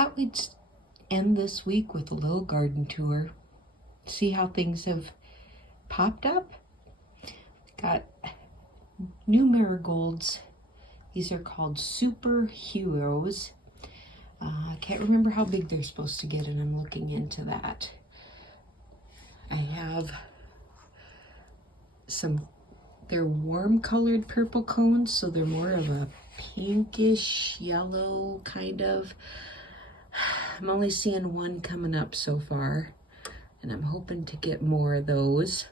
thought we'd end this week with a little garden tour. See how things have popped up. Got new marigolds. These are called Superheroes. I can't remember how big they're supposed to get, and I'm looking into that. I have some, they're warm colored purple cones, so they're more of a pinkish yellow kind of. I'm only seeing one coming up so far, and I'm hoping to get more of those.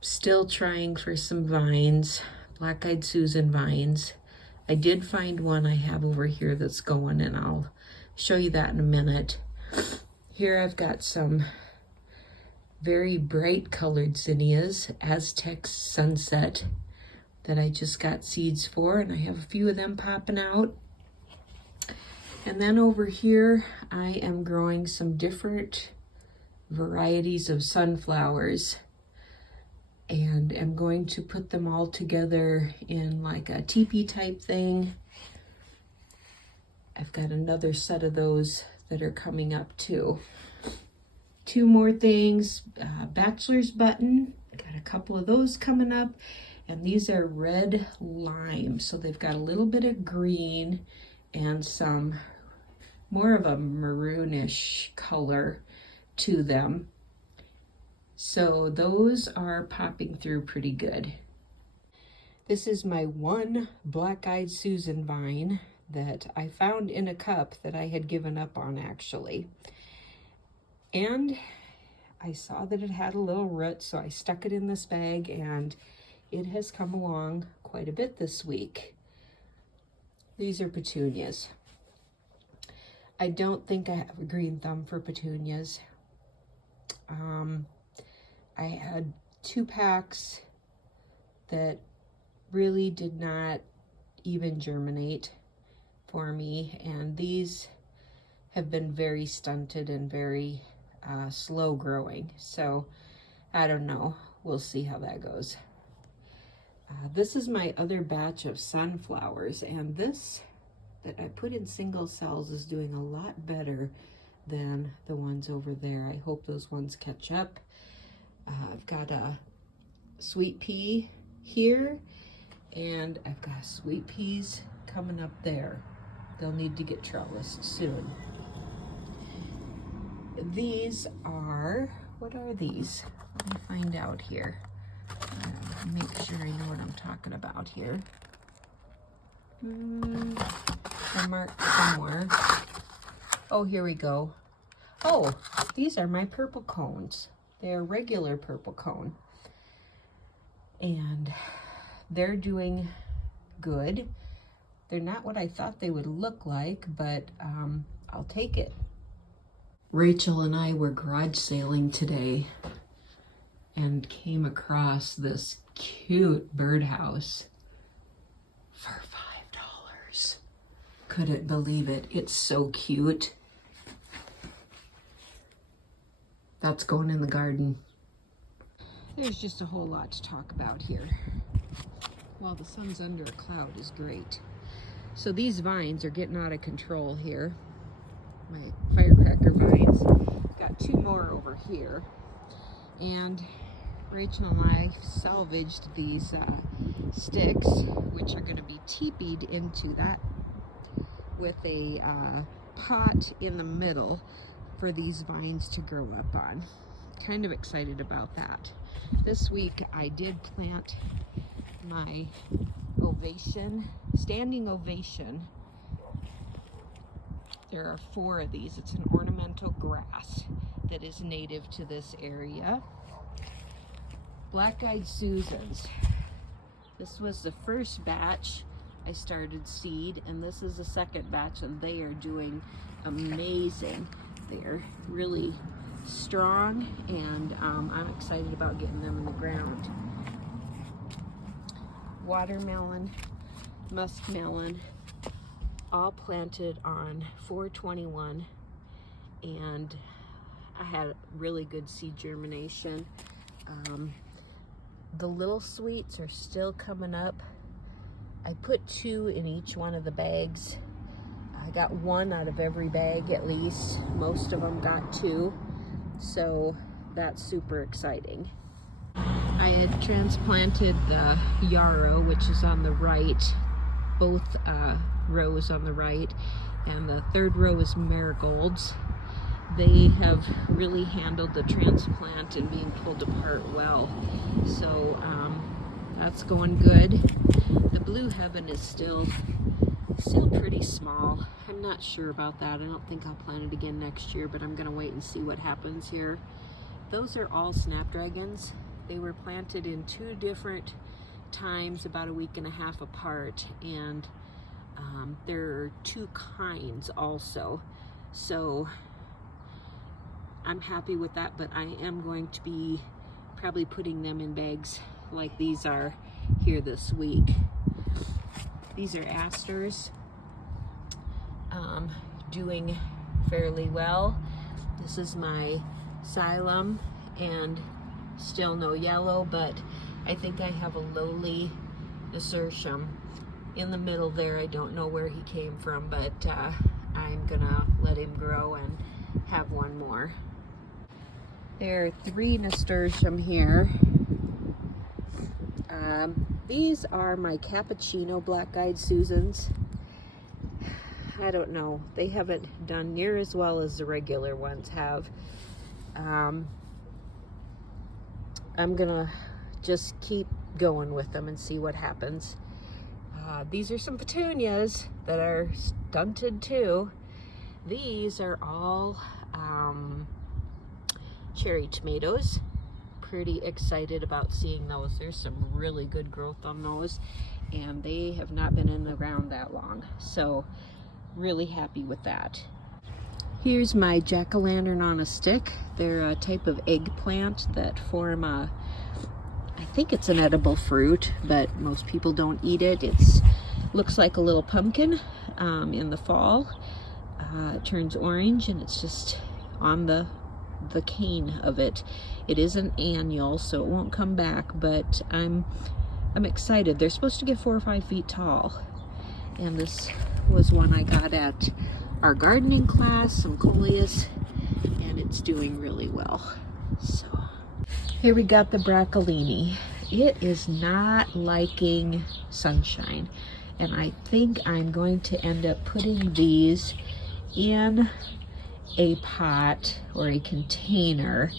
Still trying for some vines, Black-Eyed Susan vines. I did find one I have over here that's going, and I'll show you that in a minute. Here I've got some very bright colored zinnias, Aztec Sunset, that I just got seeds for, and I have a few of them popping out. And then over here, I am growing some different varieties of sunflowers, and I'm going to put them all together in like a teepee type thing. I've got another set of those that are coming up too. Two more things, bachelor's button, got a couple of those coming up, and these are red lime, so they've got a little bit of green and some more of a maroonish color to them. So those are popping through pretty good. This is my one Black-Eyed Susan vine that I found in a cup that I had given up on actually. And I saw that it had a little root, so I stuck it in this bag, and it has come along quite a bit this week. These are petunias. I don't think I have a green thumb for petunias. I had 2 packs that really did not even germinate for me, and these have been very stunted and very slow growing, so I don't know. We'll see how that goes. This is my other batch of sunflowers, and this that I put in single cells is doing a lot better than the ones over there. I hope those ones catch up. I've got a sweet pea here, and I've got sweet peas coming up there. They'll need to get trellised soon. These are, what are these? Let me find out here. Make sure I know what I'm talking about here. They're marked somewhere. Oh, here we go. Oh, these are my purple cones. They're regular purple cone. And they're doing good. They're not what I thought they would look like, but I'll take it. Rachel and I were garage sailing today and came across this cute birdhouse for $5. Couldn't believe it. It's so cute. That's going in the garden. There's just a whole lot to talk about here. While the sun's under a cloud is great. So these vines are getting out of control here. My firecracker vines. Got 2 more over here. And Rachel and I salvaged these sticks, which are going to be teepeed into that with a pot in the middle for these vines to grow up on. Kind of excited about that. This week I did plant my standing ovation. There are 4 of these. It's an ornamental grass that is native to this area. Black-Eyed Susans. This was the first batch I started seed, and this is the second batch, and they are doing amazing. They're really strong, and I'm excited about getting them in the ground. Watermelon, muskmelon, all planted on 4/21, and I had really good seed germination. The little sweets are still coming up. I put 2 in each one of the bags. I got one out of every bag at least. Most of them got two. So that's super exciting. I had transplanted the yarrow, which is on the right, both rows on the right, and the third row is marigolds. They have really handled the transplant and being pulled apart well. So that's going good. The blue heaven is still pretty small. I'm not sure about that. I don't think I'll plant it again next year, but I'm gonna wait and see what happens here. Those are all snapdragons. They were planted in 2 different times, about a week and a half apart, and there are 2 kinds also. So I'm happy with that, but I am going to be probably putting them in bags like these are here this week. These are asters, doing fairly well. This is my xylem, and still no yellow, but I think I have a lowly nasturtium in the middle there. I don't know where he came from, but I'm gonna let him grow and have one more. There are 3 nasturtium here. These are my cappuccino black-eyed Susans. I don't know. They haven't done near as well as the regular ones have. I'm gonna just keep going with them and see what happens. These are some petunias that are stunted too. These are all cherry tomatoes. Pretty excited about seeing those. There's some really good growth on those, and they have not been in the ground that long, so really happy with that. Here's my jack-o'-lantern on a stick. They're a type of eggplant that form a, I think it's an edible fruit, but most people don't eat it. It's looks like a little pumpkin in the fall. It turns orange, and it's just on the cane of it. It is an annual, so it won't come back, but I'm excited. They're supposed to get 4 or 5 feet tall, and this was one I got at our gardening class, some coleus, and it's doing really well. So here we got the broccolini. It is not liking sunshine, and I think I'm going to end up putting these in a pot or a container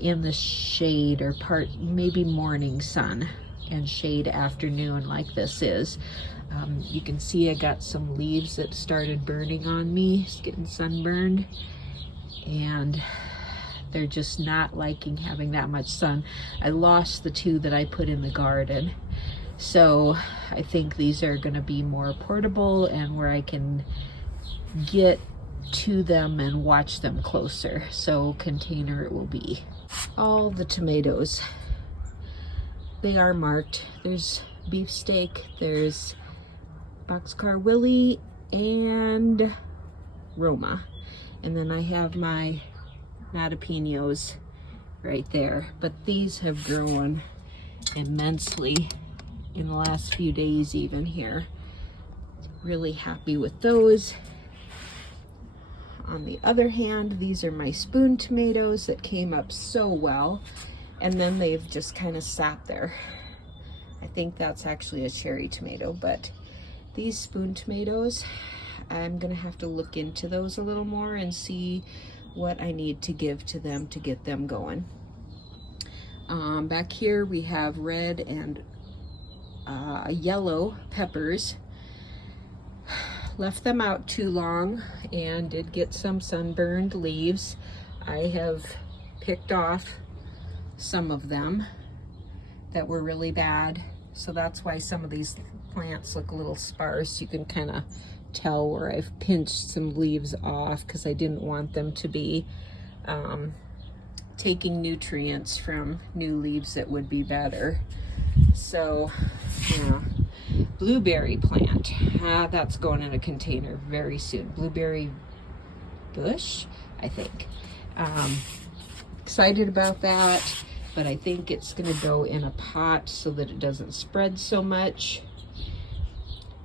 in the shade, or maybe morning sun and shade afternoon like this is. You can see I got some leaves that started burning on me. It's getting sunburned, and they're just not liking having that much sun. I lost the 2 that I put in the garden, so I think these are going to be more portable and where I can get to them and watch them closer. So container it will be. All the tomatoes, they are marked. There's beefsteak, there's Boxcar Willie, and Roma, and then I have my Matapinos right there. But these have grown immensely in the last few days even here. Really happy with those. On the other hand, these are my spoon tomatoes that came up so well, and then they've just kind of sat there. I think that's actually a cherry tomato, but these spoon tomatoes, I'm gonna have to look into those a little more and see what I need to give to them to get them going. Back here we have red and yellow peppers. Left them out too long and did get some sunburned leaves. I have picked off some of them that were really bad, so that's why some of these plants look a little sparse. You can kind of tell where I've pinched some leaves off because I didn't want them to be taking nutrients from new leaves that would be better. So yeah. Blueberry plant, that's going in a container very soon. Blueberry bush, I think. Excited about that, but I think it's going to go in a pot so that it doesn't spread so much.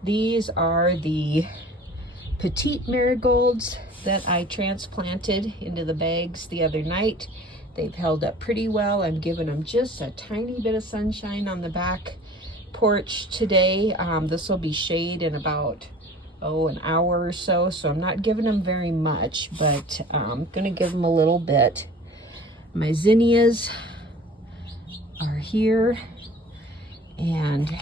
These are the petite marigolds that I transplanted into the bags the other night. They've held up pretty well. I'm giving them just a tiny bit of sunshine on the back porch today. This will be shade in about, an hour or so. So I'm not giving them very much, but I'm gonna give them a little bit. My zinnias are here, and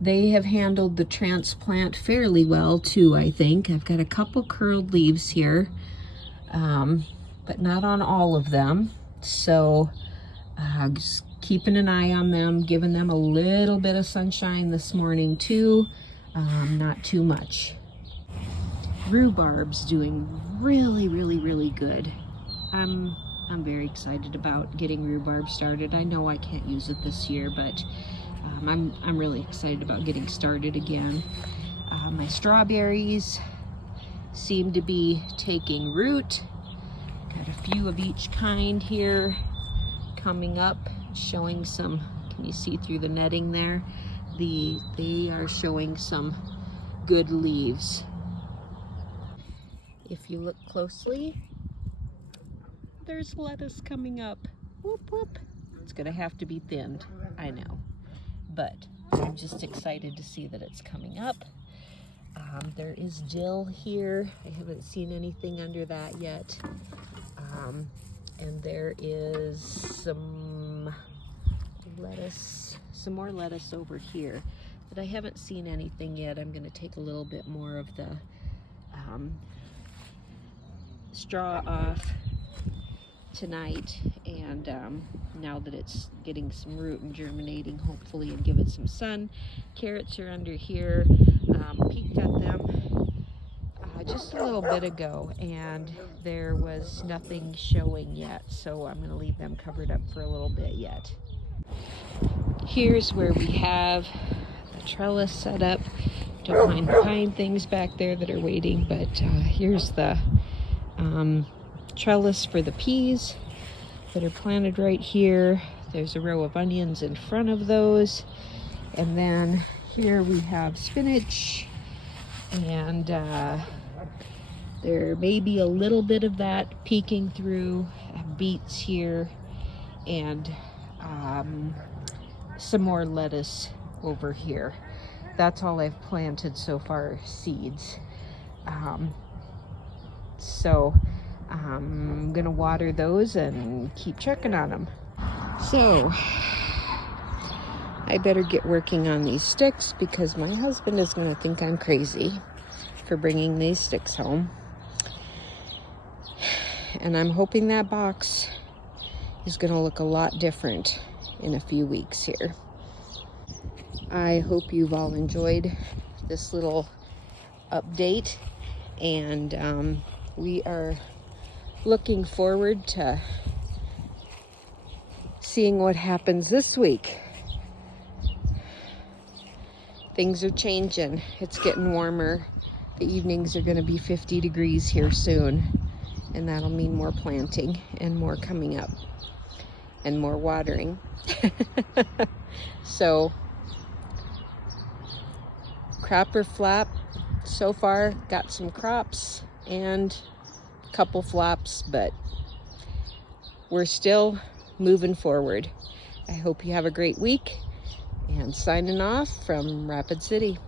they have handled the transplant fairly well too, I think. I've got a couple curled leaves here, but not on all of them. So just keeping an eye on them, giving them a little bit of sunshine this morning too, not too much. Rhubarb's doing really, really, really good. I'm very excited about getting rhubarb started. I know I can't use it this year, but I'm really excited about getting started again. My strawberries seem to be taking root. Got a few of each kind here coming up, showing some, can you see through the netting there? They are showing some good leaves. If you look closely, there's lettuce coming up. Whoop, whoop. It's gonna have to be thinned, I know. But I'm just excited to see that it's coming up. There is dill here. I haven't seen anything under that yet. And there is some lettuce, some more lettuce over here, but I haven't seen anything yet. I'm gonna take a little bit more of the straw off tonight, and now that it's getting some root and germinating, hopefully, and give it some sun. Carrots are under here. Peeked at them just a little bit ago, and there was nothing showing yet, so I'm going to leave them covered up for a little bit yet. Here's where we have the trellis set up. Don't mind the pine things back there that are waiting, but here's the trellis for the peas that are planted right here. There's a row of onions in front of those, and then here we have spinach, and there may be a little bit of that peeking through. Beets here, and some more lettuce over here. That's all I've planted so far, seeds. So I'm gonna water those and keep checking on them. So I better get working on these sticks, because my husband is gonna think I'm crazy for bringing these sticks home. And I'm hoping that box is gonna look a lot different in a few weeks here. I hope you've all enjoyed this little update, and we are looking forward to seeing what happens this week. Things are changing. It's getting warmer. The evenings are going to be 50 degrees here soon, and that'll mean more planting and more coming up and more watering. So crop or flap, so far got some crops and a couple flops, but we're still moving forward. I hope you have a great week, and signing off from Rapid City.